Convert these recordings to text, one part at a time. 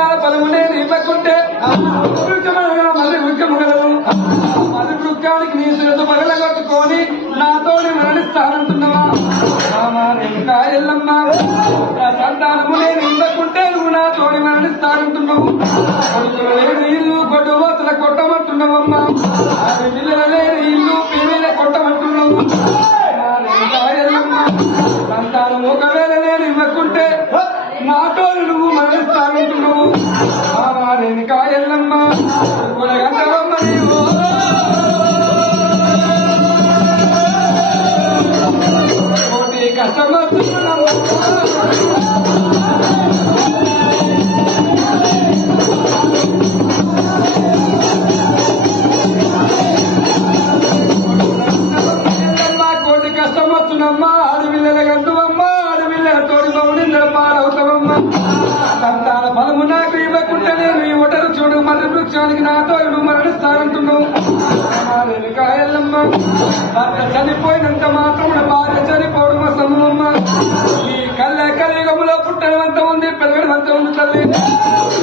సంతాన బలమునే నేను ఇవ్వకుంటే మళ్ళీ వృక్షము గలదు. మళ్ళీ వృక్షానికి నీ శిరసు పగలగొట్టుకొని నాతోని మరణిస్తానంటున్నావా? రామా రేణుకా నా సంతానము నేను ఇవ్వకుంటే నువ్వు నాతోని మరణిస్తానంటున్నావు. లేని ఇల్లు కొట్టు కొట్టమంటున్నావమ్మా. పిల్లల లేని ఇల్లు పిల్లల కొట్టమంటున్నావు. రామా సంతానం ఒకవేళ నేను ఇవ్వకుంటే నాతో నువ్వు మరణిస్తానంటున్నావు రామా ఎల్లమ్మ కొడగంటవమ్మ నీవు. కోటి ఆడపిల్లల గంటువమ్మ ఆడపిల్లల తోడి నువ్వు నాకు ఇవ్వకుంటే నేను ఈ ఒటరు చూడు. మర్రి వృక్షానికి నాతో ఇడు మరణిస్తానంటున్నావు ఎల్లమ్మ భర్త చనిపోయినంత మాత్రం భార్య చనిపోవడం సమూహమ్మ ఈ కళ్ళ కలియుగంలో పుట్టడం అంత ఉంది పెరగడం అంత ఉంది తల్లి.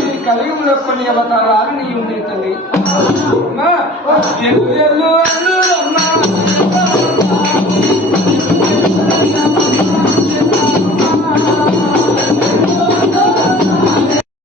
ఈ కలియుగంలో కొన్ని అవతారాలు నీ ఉంది తల్లి. ఎల్లు ఎల్లు.